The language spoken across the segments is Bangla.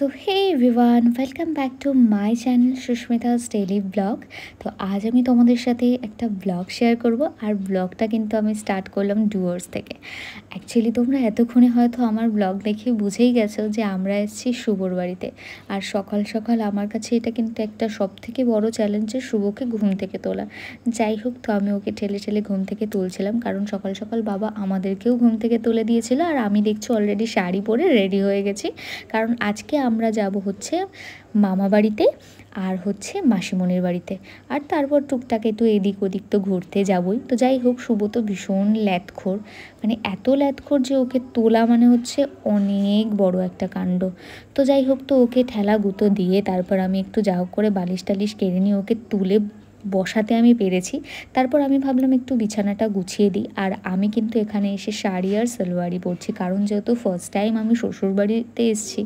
So hey everyone, welcome back to my channel Susmita's daily blog. তো আজ আমি তোমাদের সাথে একটা ব্লগ শেয়ার করব, আর ব্লগটা কিন্তু আমি স্টার্ট করলাম ডুয়ার্স থেকে। অ্যাকচুয়ালি তোমরা এতক্ষণে হয়তো আমার ব্লগ দেখে বুঝেই গেছো যে আমরা এসেছি শুভর বাড়িতে। আর সকাল সকাল আমার কাছে এটা কিন্তু একটা সব থেকে বড় চ্যালেঞ্জ যে শুভকে ঘুম থেকে তোলা। যাই হোক, তো আমি ওকে ঠেলে ঠেলে ঘুম থেকে তুলছিলাম, কারণ সকাল সকাল বাবা আমাদেরকেও ঘুম থেকে তুলে দিয়েছিল। আর আমি দেখছি অলরেডি শাড়ি পরে রেডি হয়ে গেছি, কারণ আজকে আমরা যাব হচ্ছে মামা বাড়িতে আর হচ্ছে মাসিমণির বাড়িতে। আর তারপর টুকটাক একটু এদিক ওদিক তো ঘুরতে যাবই। তো যাই হোক, শুভ তো ভীষণ ল্যাথখোর, মানে এত ল্যাথখোর যে ওকে তোলা মানে হচ্ছে অনেক বড় একটা কাণ্ড। তো যাই হোক, তো ওকে ঠেলা গুঁতো দিয়ে তারপর আমি একটু যা হোক করে বালিশ টালিশ কেড়ে নিয়ে ওকে তুলে বসাতে আমি পেরেছি। তারপর আমি ভাবলাম একটু বিছানাটা গুছিয়ে দিই। আর আমি কিন্তু এখানে এসে শাড়ি আর সালোয়ারই পরছি, কারণ যেহেতু ফার্স্ট টাইম আমি শ্বশুরবাড়িতে এসেছি,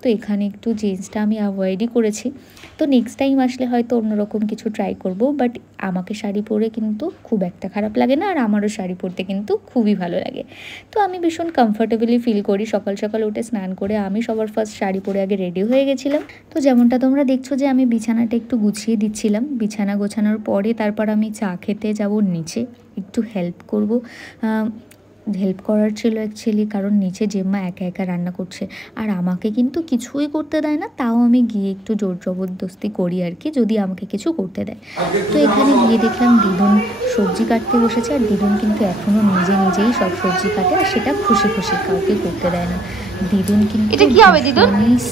তো এখানে একটু জিন্সটা আমি অ্যাভয়েডই করেছি। তো নেক্সট টাইম আসলে হয়তো অন্যরকম কিছু ট্রাই করব, বাট আমাকে শাড়ি পরে কিন্তু খুব একটা খারাপ লাগে না, আর আমারও শাড়ি পরতে কিন্তু খুবই ভালো লাগে। তো আমি ভীষণ কমফর্টেবলি ফিল করি। সকাল সকাল উঠে স্নান করে আমি সবার ফার্স্ট শাড়ি পরে আগে রেডি হয়ে গেছিলাম। তো যেমনটা তোমরা দেখছো যে আমি বিছানাটা একটু গুছিয়ে দিচ্ছিলাম। বিছানা গোছানোর পরে তারপর আমি চা খেতে যাব নিচে, একটু হেল্প করব। হেল্প করার ছিল অ্যাকচুয়ালি, কারণ নিচে জেম্মা একা একা রান্না করছে আর আমাকে কিন্তু কিছুই করতে দেয় না। তাও আমি গিয়ে একটু জোর জবরদস্তি করি আর কি, যদি আমাকে কিছু করতে দেয়। তো এখানে গিয়ে দেখলাম দিদুন সবজি কাটতে বসেছে, আর দিদুন কিন্তু এখনও নিজেই সব সবজি কাটে, আর সেটা খুশি খুশি, কাউকে করতে দেয় না। দিদুন কিন্তু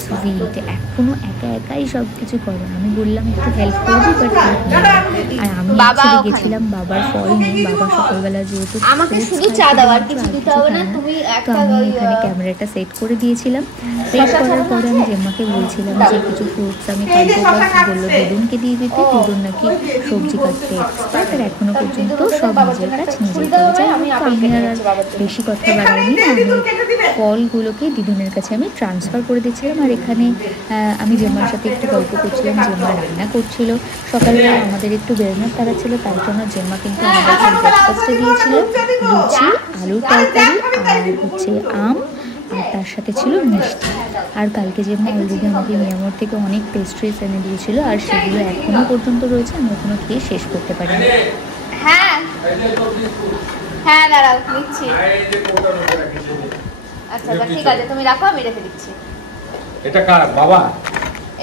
সুইট, এখনো একা একাই সব কিছু করে। আমি বললাম একটু হেল্প করবি, বাট আর আমি অ্যাকচুয়ালি গেছিলাম বাবার ফল নিয়ে। বাবা সকালবেলা যেহেতু আমাকে শুধু চা দাও, আর কিছু দিতে হবে না। তুমি তো আমি এখানে ক্যামেরাটা সেট করে দিয়েছিলাম। সেট করার পরে আমি জেম্মাকে বলছিলাম যে কিছু ফ্রুটস আমি কাটবো, বললো দিদুনকে দিয়ে দিতে। দিদুন নাকি সবজি কাটতে এক্সপার্ট, আর এখনো পর্যন্ত সব নিজের কাজ নিজেই করে যায়। আমি আর বেশি কথা বাড়াইনি, আমি ফলগুলোকে দিদুনের কাছে আমি ট্রান্সফার করে দিচ্ছিলাম। আর এখানে আমি জেম্মার সাথে একটু গল্প করছিলাম। জেম্মা রান্না করছিল। সকালবেলা আমাদের একটু বেরোনোর তারা ছিল, তার জন্য জেম্মা কিন্তু আমাদেরকে ব্রেকফাস্টে দিয়েছিল লুচি, আলুর তরকারি আর হচ্ছে আম, আর তার সাথে ছিল মিষ্টি। আর কালকে জেম্মা অলরেডি আমাকে মিয়ামোর থেকে অনেক পেস্ট্রিজ এনে দিয়েছিল, আর সেগুলো এখনও পর্যন্ত রয়েছে, আমি এখনও খেয়ে শেষ করতে পারিনি। হ্যাঁ হ্যাঁ, দাঁড়াও দিচ্ছি। আচ্ছা ঠিক আছে, তুমি রাখো, আমি রেখে দিচ্ছি। এটা কার বাবা?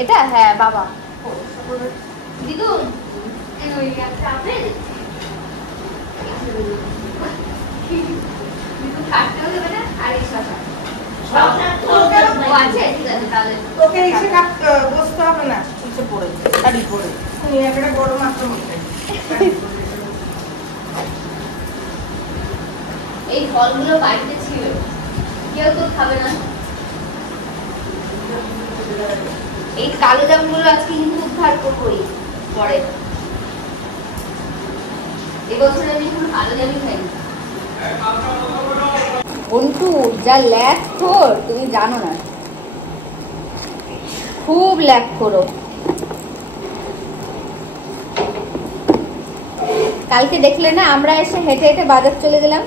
এটা হ্যাঁ বাবা। দিদু ওই একটা আপেল দিদু খাটতে হবে না, আর এই শসা আছে, ঠিক আছে তাহলে তোকে এসে বসতে হবে না, নিচে পড়ে শাড়ি পরে তুমি একটা গরম মাত্র মধ্যে। এই ফলগুলো বাড়িতে ছিল, কেউ তো খাবে না। এই কালো জামগুলো আজকে কিন্তু উদ্ধার করবোই পরে। এবছর আমি কোনো কালো জামই খাইনি। বন্ধু যা ল্যাথখোর তুমি জানো না, খুব ল্যাথখোর। কালকে দেখলে না, আমরা এসে হেঁটে হেঁটে বাজার চলে গেলাম,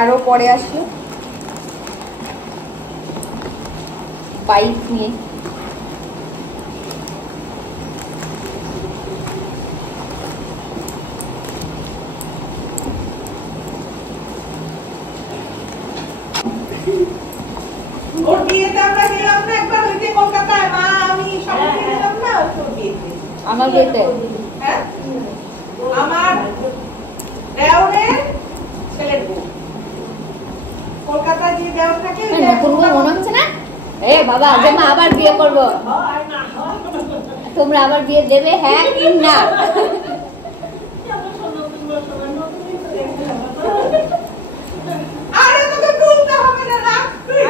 আরো পরে আসলো বাইক নিয়ে। ওর বিয়েতে আমরা গেলাম না একবার, ওই যে কলকাতায় মা আমি সবাই গেলাম না ওর বিয়েতে। আমার বিয়েতে? হ্যাঁ, আমার দেওরের ছেলের বউ কলকাতায় যে দেওর থাকে, মনে হচ্ছে না? এ বাবা, জেম্মা আবার বিয়ে করব, তোমরা আবার বিয়ে দেবে হ্যাঁ কি না? আরে তোকে তুলতে হবে না, রাখ তুই।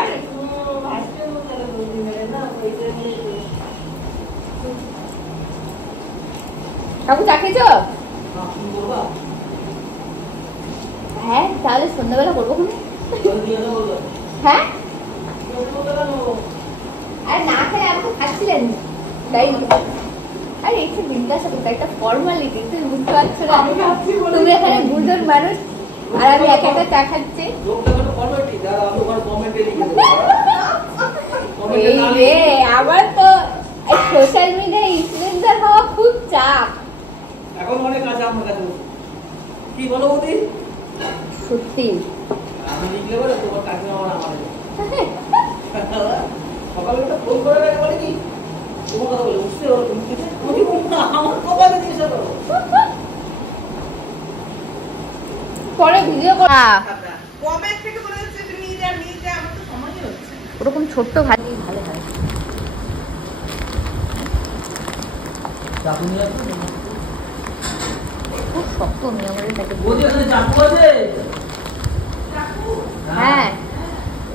কাকু চা খেয়েছো? হ্যাঁ, তাহলে সন্ধ্যাবেলা করবো। হ্যাঁ, আর না খেলে আমাকে খাচ্ছিলেন তাই। আরে একটু জিজ্ঞাসা করতে, একটা ফর্মালিটি, তুমি বুঝতে পারছো না? তুমি এখানে বুঝোর মানুষ, আর আমি একা একা চা খাচ্ছি। এই রে, আবার তো সোশ্যাল মিডিয়া ইনফ্লুয়েন্সার হওয়া খুব চাপ। এখন অনেক কাজ আমার কাছে। কি বলো বৌদি? সত্যি আমি লিখলে বলে তোমার কাকিমা আমার সকালবেলা ফোন করে রাখে বলে কি তোমার কথা বলে বুঝতে পারো তুমি আমার কথা দিয়ে যাবো পরে ভিডিও করা কবে থেকে বলে যাচ্ছে যে নিয়ে যা আমার তো সময়ই হচ্ছে না। ওরকম ছোট্ট ভাজি ভালো হয়। চাকু নিয়ে আসো। খুব শক্ত নিয়মের তাকে। বৌদি এখানে চাকু আছে? হ্যাঁ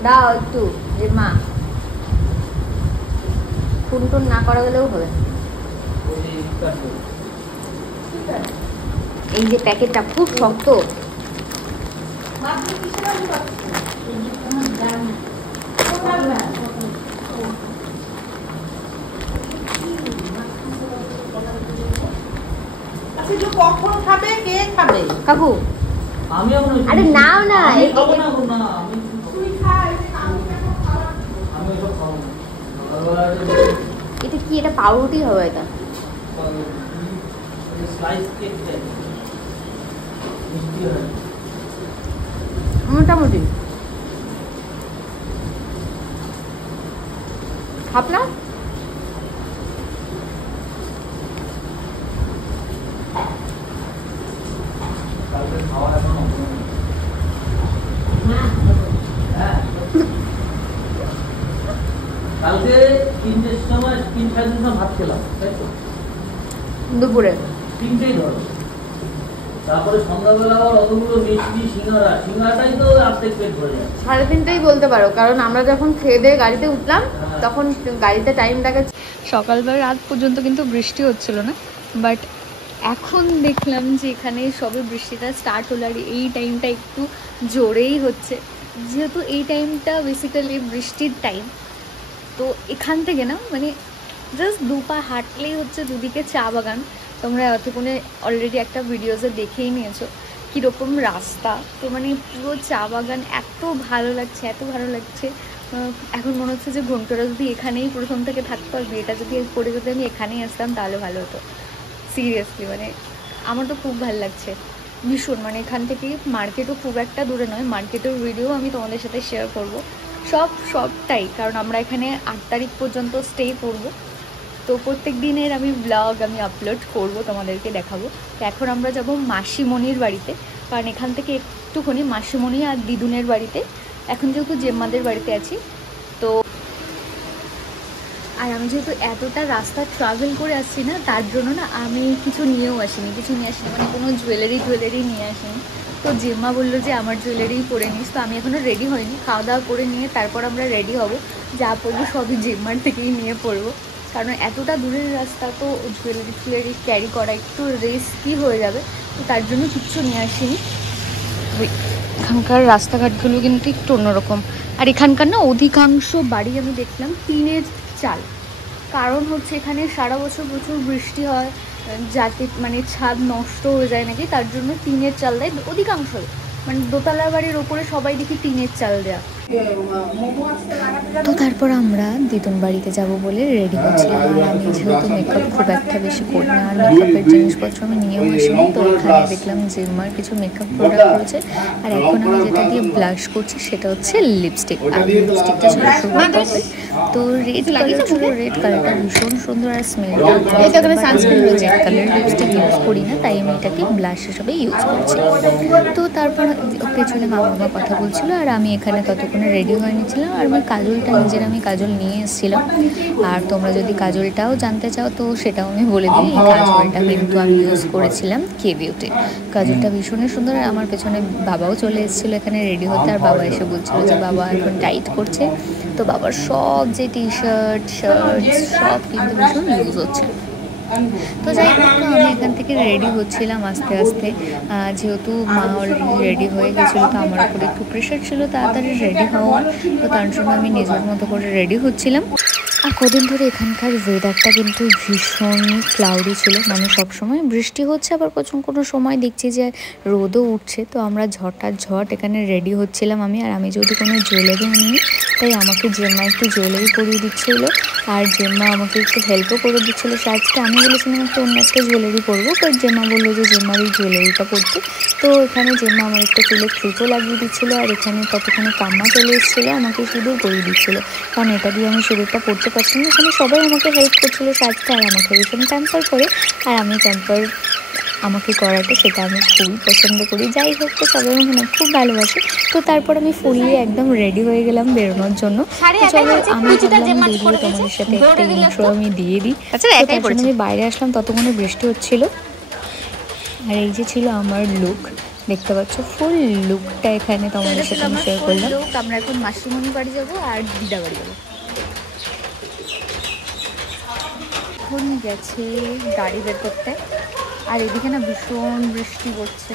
দাও একটু, যে মা টুন টুন না করা গেলেও হবে। এই যে প্যাকেটটা খুব শক্ত। কখন খাবে, কে খাবে? কাকু আমি আরে নাও না, আমি খাবো না গো, না আমি তুই খা, আমি এসব খাবো না। এটা কি, এটা পাউরুটি হবে এটা? স্লাইস কেক চাই, মিষ্টি হয়। মোটামুটি খাপলা। কালকে খাওয়া এখনো হলো না। হ্যাঁ কালকে 3টের সময় 3-4 দিন ভাত খেলাম, তাই তো? দুপুরে 3টেই ধরো। তারপরে সন্ধ্যাবেলা আবার অতগুলো মিষ্টি, সিঙ্গারাটাই তো অর্ধেক পেট ভরে যায়। 3:30 বলতে পারো, কারণ আমরা যখন খেয়ে দিয়ে গাড়িতে উঠলাম তখন গাড়িতে টাইম দেখাচ্ছে। সকালবেলা রাত পর্যন্ত কিন্তু বৃষ্টি হচ্ছিল না, বাট এখন দেখলাম যে এখানে সবে বৃষ্টিটা স্টার্ট হলো, আর এই টাইমটা একটু জোরেই হচ্ছে, যেহেতু এই টাইমটা বেসিক্যালি বৃষ্টির টাইম। তো এখান থেকে না মানে জাস্ট 2 পা হাঁটলেই হচ্ছে দুদিকে চা বাগান। তোমরা এতক্ষণে অলরেডি একটা ভিডিওসে দেখেই নিয়েছো কীরকম রাস্তা। তো মানে পুরো চা বাগান, এত ভালো লাগছে, এত ভালো লাগছে। এখন মনে হচ্ছে যে ঘন্টাটা যদি এখানেই প্রথম থেকে থাকতো, আর বিয়েটা যদি করে যদি আমি এখানেই আসতাম তাহলে ভালো হতো। সিরিয়াসলি মানে আমার তো খুব ভালো লাগছে ভীষণ। মানে এখান থেকে মার্কেটও খুব একটা দূরে নয়, মার্কেটের ভিডিও আমি তোমাদের সাথে শেয়ার করব সবটাই, কারণ আমরা এখানে 8 তারিখ পর্যন্ত স্টে করব। তো প্রত্যেক দিনের আমি ব্লগ আমি আপলোড করব, তোমাদেরকে দেখাবো। তো এখন আমরা যাব মাসিমণির বাড়িতে, কারণ এখান থেকে একটুখানি মাসিমণি আর দিদুনের বাড়িতে, এখন যেহেতু জেম্মাদের বাড়িতে আছি। তো আর আমি যেহেতু এতটা রাস্তা ট্রাভেল করে আসছি না, তার জন্য না আমি কিছু নিয়ে আসিনি মানে কোনো জুয়েলারি নিয়ে আসিনি। তো জেম্মা বললো যে আমার জুয়েলারিই পরে নিস। তো আমি এখনও রেডি হইনি, খাওয়া দাওয়া করে নিয়ে তারপর আমরা রেডি হব। যা পরবো সবই জেম্মার থেকেই নিয়ে পরবো, কারণ এতটা দূরের রাস্তা তো জুয়েলারি ক্যারি করা একটু রিস্কি হয়ে যাবে। তো তার জন্য কিচ্ছু নিয়ে আসিনি। এখানকার রাস্তাঘাটগুলো কিন্তু একটু অন্যরকম, আর এখানকার না অধিকাংশ বাড়ি আমি দেখলাম টিনের চাল। কারণ হচ্ছে এখানে সারা বছর প্রচুর বৃষ্টি হয়, যাতে মানে ছাদ নষ্ট হয়ে যায় নাকি, তার জন্য টিনের চাল দেয় অধিকাংশ। মানে দোতলার বাড়ির ওপরে সবাই দেখি টিনের চাল দেয়া। তো তারপর আমরা দিদুন বাড়িতে যাব বলে রেডি হচ্ছিলাম। আর আমি যেহেতু মেকআপ খুব একটা বেশি করি না, আর মেকআপের জিনিসপত্র আমি নিয়েও আসিনি। তো এখানে দেখলাম জেম্মার কিছু মেকআপ প্রোডাক্ট রয়েছে। আর এখন আমি যেটা দিয়ে ব্লাশ করছি সেটা হচ্ছে লিপস্টিক। আর লিপস্টিকটা ছিল সুগার পপে, তো রেড কালার ছিল। রেড কালারটা ভীষণ সুন্দর, আর স্মেলটা সানস্ক্রিন রয়েছে। রেড কালার লিপস্টিক ইউজ করি না, তাই আমি এটাকে ব্লাশ হিসেবে ইউজ করছি। তো তারপর পেছনে মা বাবা কথা বলছিল, আর আমি এখানে ততক্ষণে রেডি হয়ে নিয়েছিলাম। আর আমি কাজলটা আমি কাজল নিয়ে এসেছিলাম। আর তোমরা যদি কাজলটাও জানতে চাও তো সেটাও আমি বলে দিই। এই কাজলটা কিন্তু আমি ইউজ করেছিলাম কে বিউটি। কাজলটা ভীষণই সুন্দর। আর আমার পেছনে বাবাও চলে এসেছিলো এখানে রেডি হতে, আর বাবা এসে বলছিল যে বাবা এখন ডাইট করছে। তো বাবার সব যে টি-শার্ট সব কিন্তু ভীষণ ইউজ হচ্ছে। তো যাই হোক, আমি এখান থেকে রেডি হচ্ছিলাম আস্তে আস্তে, যেহেতু মা অলরেডি রেডি হয়ে গেছিলো। তো আমার উপরে একটু প্রেশার ছিল তাড়াতাড়ি রেডি হওয়ার, তো তার জন্য আমি নিজের মতো করে রেডি হচ্ছিলাম। আর কদিন ধরে এখানকার ওয়েদারটা কিন্তু ভীষণই ক্লাউডি ছিল, মানে সবসময় বৃষ্টি হচ্ছে, আবার কোনো সময় দেখছি যে রোদও উঠছে। তো আমরা ঝট এখানে রেডি হচ্ছিলাম আমি যেহেতু কোনো জুয়েলারি নিই, তাই আমাকে জেম্মা একটু জুয়েলারি পরিয়ে দিচ্ছিলো, আর জেম্মা আমাকে একটু হেল্পও করে দিচ্ছিলো সাজতে। আমি বলেছিলাম একটু অন্য একটা জুয়েলারি পরবো, বাট জেম্মা বললো যে জেম্মার এই জুয়েলারিটা পরতে। তো এখানে জেম্মা আমার একটা চুলে ক্লিপও লাগিয়ে দিচ্ছিলো, আর এখানে ততক্ষণে কাম্মা চলে এসেছিলো, আমাকে সিঁদুর পরিয়ে দিচ্ছিলো, কারণ এটা দিয়ে আমি সিঁদুরটা পরতে পারছি না। এখানে সবাই আমাকে হেল্প করছিলো সাজতে, আর আমাকে ভীষণ প্যাম্পার করে, আর আমি প্যাম্পার আমাকে করাটা সেটা আমি খুবই পছন্দ করি। যাই হোক, তো সবাই ওখানে খুব ভালোবাসে। তো তারপর আমি ফুললি একদম রেডি হয়ে গেলাম বেরোনোর জন্য। চলো আমি তোমাদের সাথে একটা ইন্ট্রো আমি দিয়ে দিই। আমি বাইরে আসলাম, ততক্ষণে বৃষ্টি হচ্ছিল, আর এই যে ছিল আমার লুক, দেখতে পাচ্ছ ফুল লুকটা এখানে তোমাদের সাথে আমি শেয়ার করলাম। আমরা এখন মাসিমণি বাড়ি যাবো আর দিদা বাড়ি যাবো। এখন গেছে গাড়ি বের করতে, আর এদিকে না ভীষণ বৃষ্টি পড়ছে,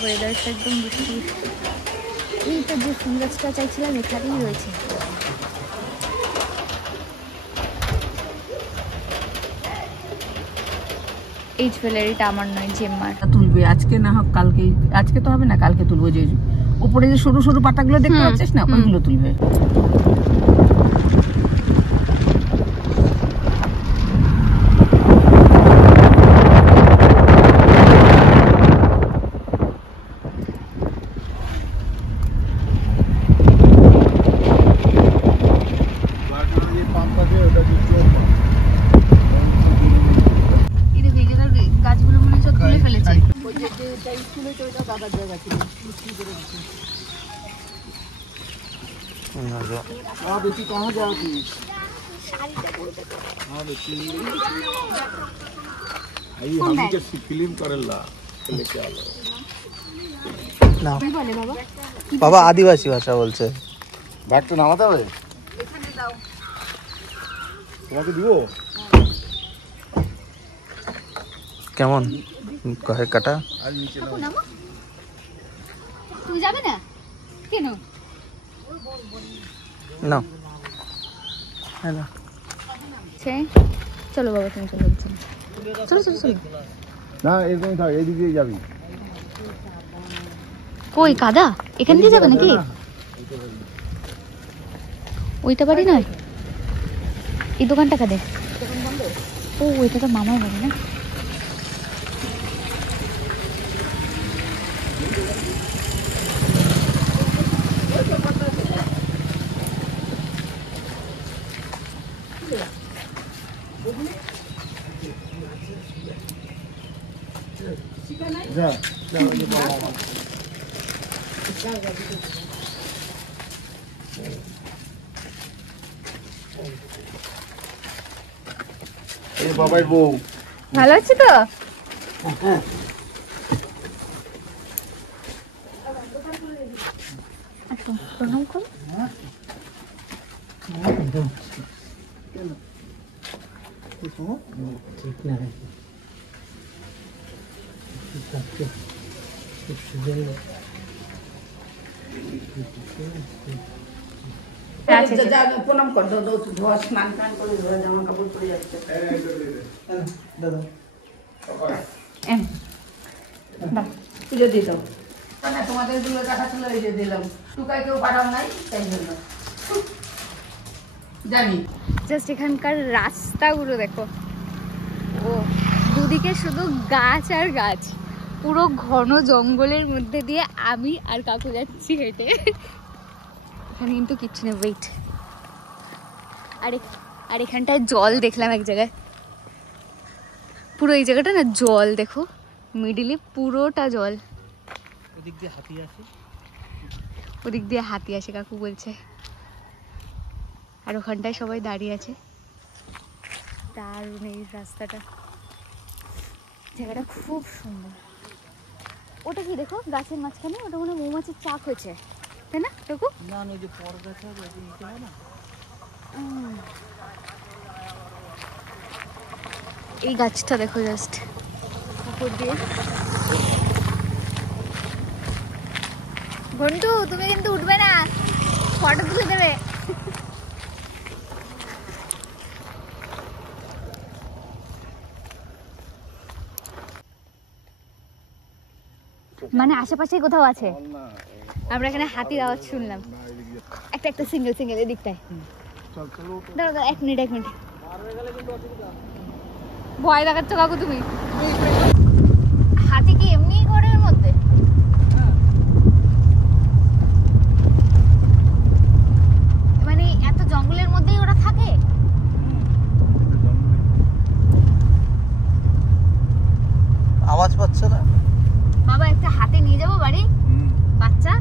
ওয়েদারটা একদম বৃষ্টি। এইটা যে ফুল গাছটা চাইছিলাম এখানেই রয়েছে। এই জুয়েলারিটা আমার নয়, জেম্মার। তুলবে আজকে না হোক কালকে, আজকে তো হবে না, কালকে তুলবো। যে উপরে যে সরু সরু পাতাগুলো দেখতে পাচ্ছিস না, ওইগুলো তুলবে। গাছগুলো মনে হচ্ছে তুলে ফেলেছে। বাবা আদিবাসী ভাষা বলছে। ব্যাগটা নামাতে হবে, তোমাকে দিব। কেমন কয়েক কাটা? তুমি যাবে না কেন? না চলো বাবা, তুমি চলো। চলো চলো চলো। না এরকমই থাক, এইদিকে যাবি। কই কাদা? এখান দিয়ে যাবে নাকি? ওইটা বাড়ি নয়, এই দোকানটা কাদের? ও এটা তো মামার বাড়ি না? এই বাবাই বউ ভালো আছে তো? প্রণাম করো। ঠিক না প্রণাম কর, ধোয়া স্নান টান করে ধোয়া জামা কাপড় পরে যাচ্ছে। পুজো দিয়ে দাও। তোমাদের গুলো দেখা ছিল, এই যে দিলাম। টুকাই কেউ পাঠাও নাই, তাই জন্য জানি। জাস্ট এখানকার রাস্তাগুলো দেখো, ও দুদিকে শুধু গাছ আর গাছ, পুরো ঘন জঙ্গলের মধ্যে দিয়ে আমি আর কাকু যাচ্ছি হেঁটে। এখানে কিন্তু কিচ্ছু নেই, ওয়েট। আর এখানটায় জল দেখলাম এক জায়গায়, পুরো এই জায়গাটা না জল, দেখো মিডিলে পুরোটা জল। ওদিক দিয়ে হাতি আসে কাকু বলছে, আর ওখানটায় সবাই দাঁড়িয়ে আছে। দারুণ এই রাস্তাটা, জায়গাটা খুব সুন্দর। ওটা কি দেখো গাছের মাঝখানে, ওটা মনে হয় মৌমাছির চাক হয়েছে, তাই না কাকু? না ওই যে পর গাছ হবে না। এই গাছটা দেখো জাস্ট উপর দিয়ে। ঘন্টু তুমি কিন্তু উঠবে না, ফটো তুলে দেবে। মানে আশেপাশে কোথাও আছে। আমরা এখানে হাতির আওয়াজ শুনলাম, একটা সিঙ্গেল এই দিকটায়। দাঁড়া 1 মিনিট ভয় দেখাচ্ছ কাকু তুমি? হাতি কি এমনি ঘরের মধ্যে? মানে এত জঙ্গলের মধ্যেই ওরা থাকে? আওয়াজ পাচ্ছ না বাবা? একটা হাতে নিয়ে যাবো বাড়ি, বাচ্চা,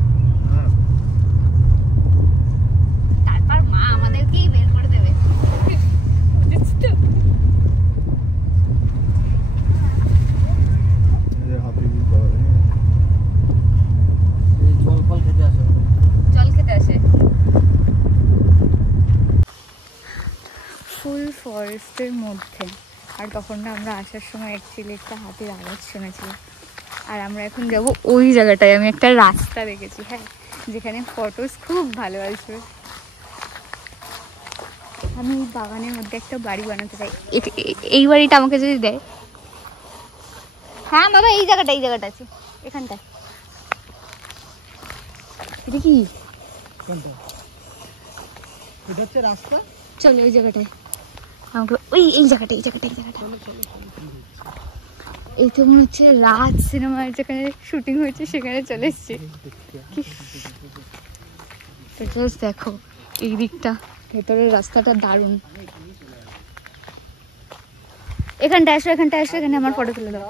তারপর মা আমাদেরকেই বের করে দেবে। জল খেতে আসে। ফুল ফরেস্টের মধ্যে, আর তখন না আমরা আসার সময় অ্যাকচুয়ালি একটা হাতির আওয়াজ শুনেছি। আর আমরা এখন যাব ওই জায়গাটায়। আমি একটা রাস্তা দেখেছি, হ্যাঁ, যেখানে ফটোস খুব ভালো আসবে। আমি বাগানের মধ্যে একটা বাড়ি বানাতে চাই। এই বাড়িটা আমাকে যদি দেয়। হ্যাঁ বাবা, এই জায়গাটা আছে, এখানটায়। এটা কি? এটা হচ্ছে রাস্তা। চলো ওই জায়গাটায়, আমাকে এই জায়গাটা। এই তো মনে হচ্ছে রাজ সিনেমার যেখানে শুটিং হয়েছে সেখানে চলে এসছে। দেখো এই দিকটা, ভেতরের রাস্তাটা দারুণ। এখানটায় আসো, এখানে আমার ফটো তুলে দাও।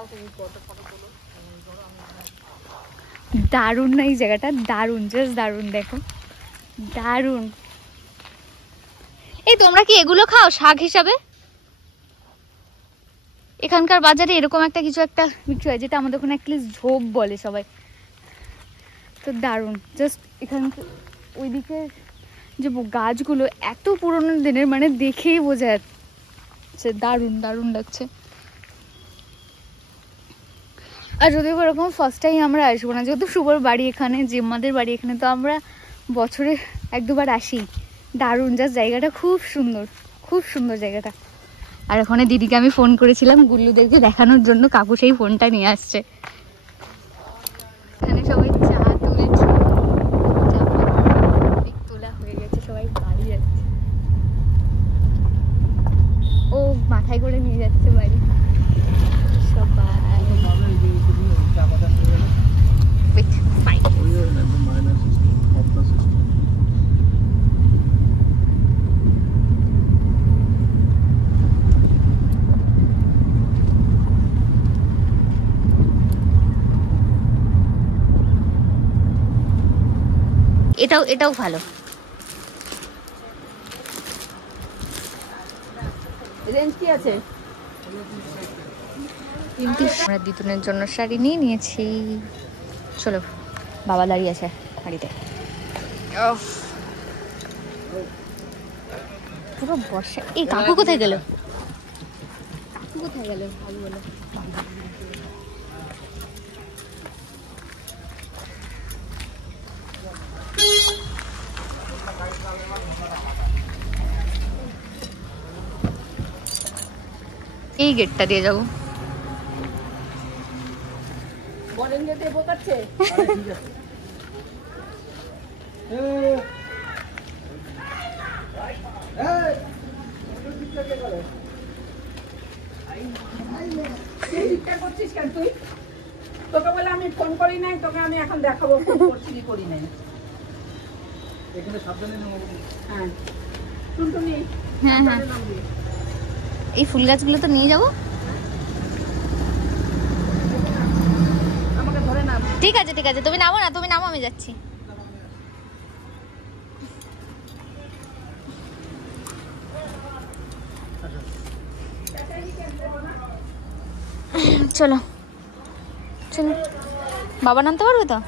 দারুণ না এই জায়গাটা? দারুণ, জাস্ট দারুণ। দেখো দারুণ। এই তোমরা কি এগুলো খাও শাক হিসাবে? এখানকার বাজারে এরকম একটা কিছু একটা বিক্রি হয়, যেটা আমাদের ওখানে অ্যাটলিস্ট ঝোপ বলে সবাই। তো দারুণ, জাস্ট এখানকার ওইদিকে যে গাছগুলো এত পুরোনো দিনের, মানে দেখেই বোঝা যাচ্ছে। দারুণ লাগছে। আর যদিও এরকম ফার্স্ট টাইম আমরা আসবো না, যেহেতু শুভর বাড়ি এখানে, জিম্মাদের বাড়ি এখানে, তো আমরা বছরে 1-2 বার আসি। দারুণ, জাস্ট জায়গাটা খুব সুন্দর জায়গাটা। আর ওখানে দিদিকে আমি ফোন করেছিলাম গুল্লুদেরকে দেখানোর জন্য, কাকু সেই ফোনটা নিয়ে আসছে। এখানে সবাই চা তুলেছে, তোলা হয়ে গেছে, সবাই বাড়ি যাচ্ছে। ও মাথায় করে নিয়ে যাচ্ছে বাড়ি সবাই। এটাও ভালো। রেঞ্জ কি আছে? আমরা দিদুনের জন্য শাড়ি নিয়ে নিয়েছি। চলো, বাবা দাঁড়িয়ে আছে বাড়িতে। পুরো বর্ষা। এই কাকু কোথায় গেল? ভালো বলো। এই গেটটা দিয়ে যাবো। বলেন যে দেবো কাছে। করছিস কেন তুই? তোকে বলে আমি ফোন করি নাই, তোকে আমি এখন দেখাবো ফোন করছি কি করি নাই। এখানে সাবধানে নাও। হ্যাঁ টুনটুনি, হ্যাঁ এই ফুল গাছগুলো তো নিয়ে যাবো। আমাকে ধরে নাম। ঠিক আছে তুমি নামো না, আমি যাচ্ছি। চলো বাবা নামতে পারবে তো?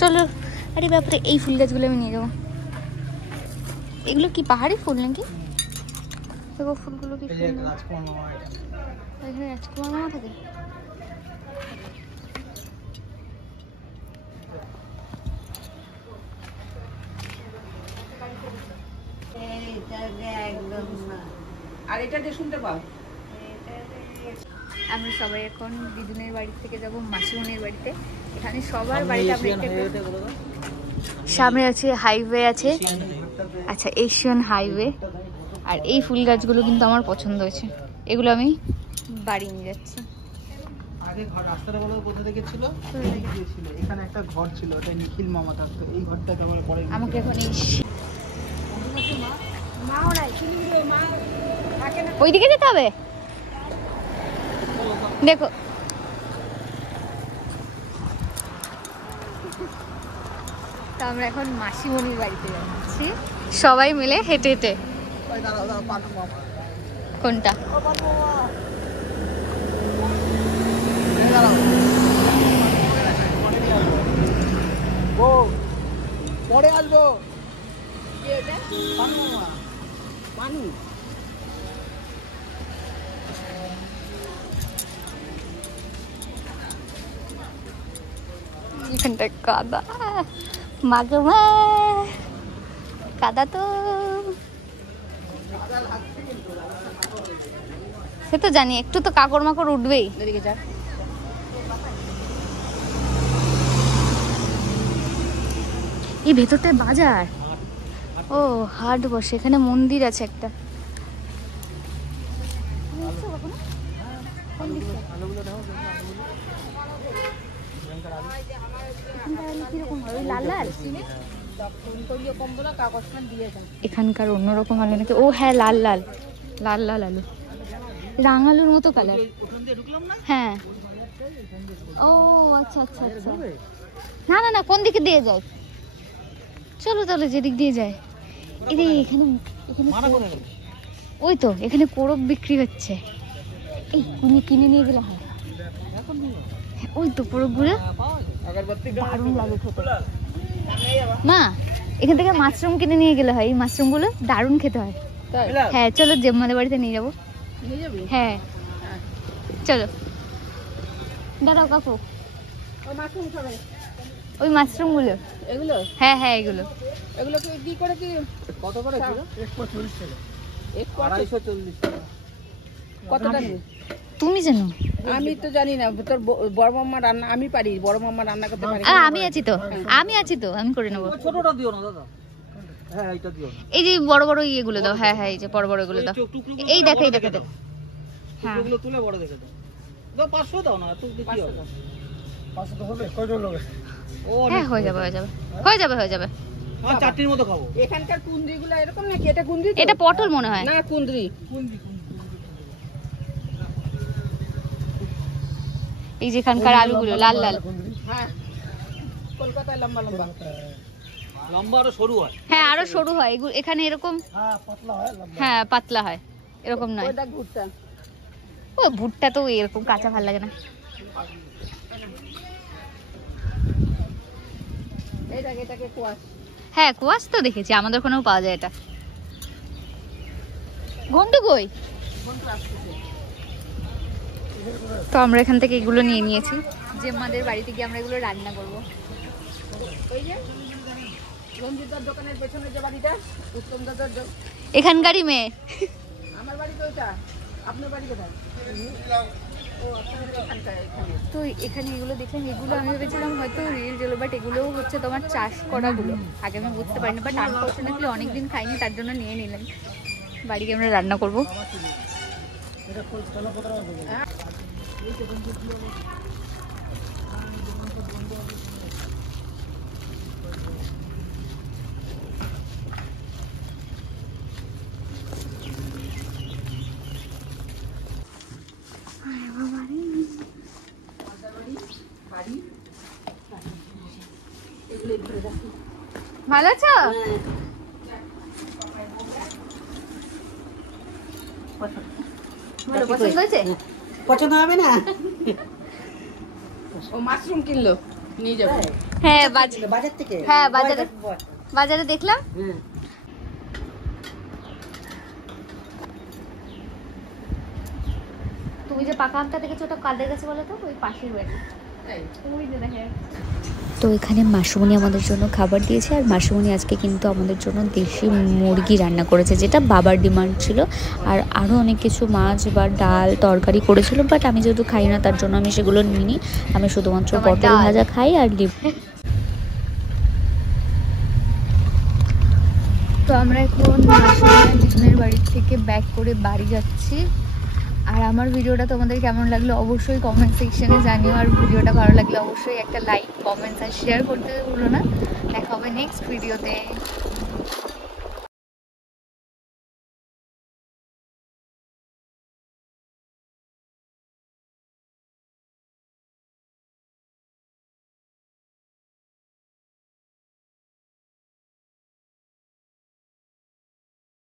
চলো। আরে ব্যাপারে, এই ফুল গাছগুলো আমি নিয়ে যাবো। এগুলো কি পাহাড়ি ফুল নাকি? দেখো ফুলগুলো কি এখানে রাজকুমার মামা থাকে। একদম আর এটা যে শুনতে পাও। আমরা সবাই এখন দিদুনের বাড়ি থেকে যাব মাসিমণির বাড়িতে। এখানে সবার বাড়িতে আমরা সামনে আছে হাইওয়ে আছে, আচ্ছা এশিয়ান হাইওয়ে। আর এই ফুল গাছগুলো কিন্তু আমার পছন্দ হয়েছে, এগুলো আমি বাড়ি নিয়ে যাচ্ছি। আগে ঘর রাস্তাটা বলো কোথা থেকে ছিল? দিয়েছিল এখানে একটা ঘর ছিল, ওটা নিখিল মামা থাকতো। এই ঘরটা তোমার পরে আমাকে এখন ওইদিকে যেতে হবে, দেখো তো আমরা এখন মাসিমণির বাড়িতে যাচ্ছি সবাই মিলে হেঁটে হেঁটে। কোনটা? পরে আসবো। এখানটা কাদা, মাগো মা কাদা তো, সে তো জানি একটু তো কাকড় মাকড় উঠবেই। এই ভেতরটায় বাজার, ও হাট বসে, এখানে মন্দির আছে একটা। এখানকার অন্যরকম আলু নাকি? ও হ্যাঁ লাল লাল লাল লাল আলু, রাঙালুর মতো কালার। হ্যাঁ ও আচ্ছা আচ্ছা আচ্ছা, না না না কোন দিকে দিয়ে যায়? চলো তাহলে যেদিক দিয়ে যায়। এখানে এখানে ওই তো এখানে কোরব বিক্রি হচ্ছে, এই কিনে নিয়ে গেলে হয়। ওই তো কোরবগুলো দারুণ লাগে খেতে। মা এখান থেকে মাশরুম কিনে নিয়ে গেলে হয়, এই মাশরুম গুলো দারুণ খেতে হয়। হ্যাঁ চলো জেম্মাদের বাড়িতে নিয়ে যাবো। হ্যাঁ চলো, দাঁড়াও কাকু, ওই মাশরুম গুলো এগুলো, হ্যাঁ হ্যাঁ এগুলো কি করে কি কত করে ছিল? 240 টাকা। কতটা নেই তুমি জানো? আমি তো জানি না, তোর বড় মাম্মা রান্না আমি পারি, বড় মাম্মা রান্না করতে পারি। আমি আছি তো আমি করে নেবো। ছোটটা দিও না দাদা, হ্যাঁ এইটা দিও না। এই যে বড় বড় ইয়েগুলো দাও, হ্যাঁ হ্যাঁ এই যে বড় বড় এগুলো দাও। এই দেখো এই দেখো, হ্যাঁ এগুলো তুলে বড় দেখে দাও। দাও 500 দাও না, তুই কি হবে? 500 তো হবে, কয়টা হবে? ও হ্যাঁ হয়ে যাবে আর চাটনির মতো খাবো। এখানকার কুন্দ্রিগুলো এরকম নাকি? এটা কুন্দ্রি তো? এটা পটল মনে হয় না কুন্দ্রি। এই যে এখানকার আলুগুলো লাল লাল, হ্যাঁ কলকাতায় লম্বা লম্বা, লম্বা আরো সরু হয়। হ্যাঁ আরো সরু হয় এগুলো, এখানে এরকম হ্যাঁ পাতলা হয়, এরকম নয়। ওটা ঘুরতা। ও ভুট্টা তো এরকম কাঁচা ভাল লাগে না। এটাকে কোয়াশ। হ্যাঁ কোয়াশ তো দেখেছি, আমাদের ওখানেও পাওয়া যায় এটা। ঘন্টু কই? তো আমরা এখান থেকে এগুলো নিয়ে নিয়েছি, যে আমাদের বাড়িতে গিয়ে আমরা এগুলো রান্না করবো। ওই যে রঞ্জিতার দোকানের পেছনে যে বাড়িটা, উত্তম দাদার এখানকারই মেয়ে। আমার বাড়ি তো ওইটা। আপনার বাড়ি কোথায়? তো এখানে এগুলো দেখলাম, এগুলো আমি ভেবেছিলাম হয়তো রিয়েল জেলো, বাট এগুলো হচ্ছে তোমার চাষ করাগুলো। আগে আমি বুঝতে পারিনি, বাট আনফর্চুনেটলি অনেকদিন খাইনি, তার জন্য নিয়ে নিলাম। বাড়িতে আমরা রান্না করবো। ভালো আছো? ভালো পছন্দ হয়েছে? পছন্দ হবে না? ও মাশরুম কিনলো, নিয়ে যাবো। হ্যাঁ বাজার থেকে। হ্যাঁ বাজারে দেখলাম। তুমি যে পাকা আমটা দেখেছো ওটা কাদের কাছে বলো তো? ওই পাশের বাড়ি, ওই যে দেখা যাচ্ছে। তো এখানে মাসুমণি আমাদের জন্য খাবার দিয়েছে, আর মাসুমণি আজকে কিন্তু আমাদের জন্য দেশি মুরগি রান্না করেছে, যেটা বাবার ডিমান্ড ছিল। আর আরও অনেক কিছু মাছ বা ডাল তরকারি করেছিল, বাট আমি যেহেতু খাই না তার জন্য আমি সেগুলো নিইনি। আমি শুধুমাত্র পটল ভাজা খাই আর ডিম। তো আমরা এখন মাসুমণির বাড়ির থেকে ব্যাক করে বাড়ি যাচ্ছি। আর আমার ভিডিওটা তোমাদের কেমন লাগলো অবশ্যই কমেন্ট সেকশনে জানিও, আর ভিডিওটা ভালো লাগলে অবশ্যই একটা লাইক, কমেন্টস আর শেয়ার করতে ভুলো না। দেখা হবে নেক্সট ভিডিওতে।